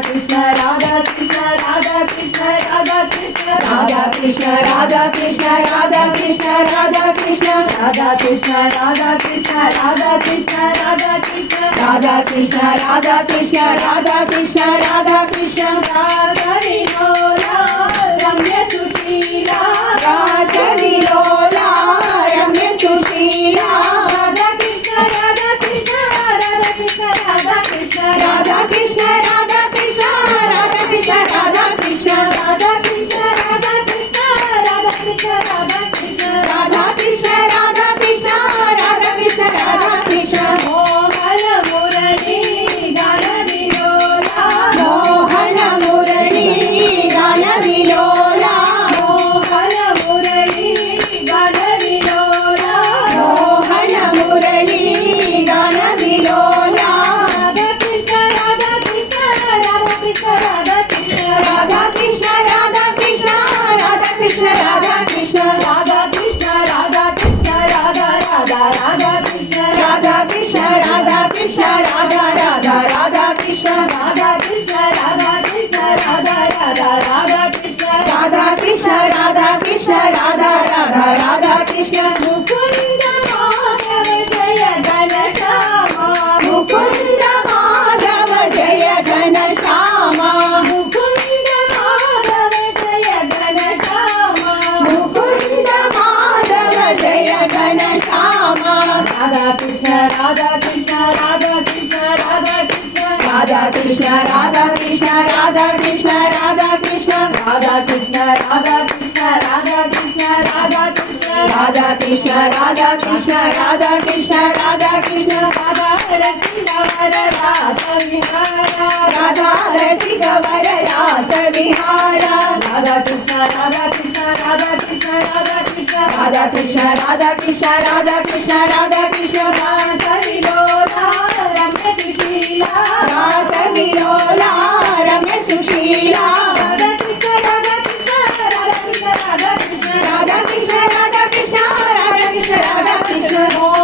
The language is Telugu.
కృష్ణ రాధా కృష్ణ రాధా కృష్ణ రాధా కృష్ణ రాధా కృష్ణ రాధా కృష్ణ రాధా కృష్ణ రాధా కృష్ణ రాధా కృష్ణ రాధా కృష్ణ రాధా కృష్ణ రాధా కృష్ణ రాధా కృష్ణ రాధా కృష్ణ రాధా కృష్ణ రాధా కృష్ణ రాధా రాధా కృష్ణ రాధా కృష్ణ రాధా కృష్ణ రాధా కృష్ణ రాధా కృష్ణ రాధా కృష్ణ రాధా కృష్ణ రాధా కృష్ణ రాధా కృష్ణ రాధా కృష్ణ రాధా కృష్ణ రాధా కృష్ణ రాధా కృష్ణ రాధా కృష్ణ రాధా కృష్ణ రాధా కృష్ణ రాధా రసిక వర రాస విహార రాధా రసిక వర రాస విహార రాధా కృష్ణ రాధా కృష్ణ రాధా కృష్ణ రాధా కృష్ణ రాధా కృష్ణ రాధా కృష్ణ రాధా కృష్ణ రాధా కృష్ణ రాసవిలో రమ్య సుశీల రాసవిలో రమ్య సుశీల రాధా కృష్ణ రాధా కృష్ణ రాధా కృష్ణ రాధా కృష్ణ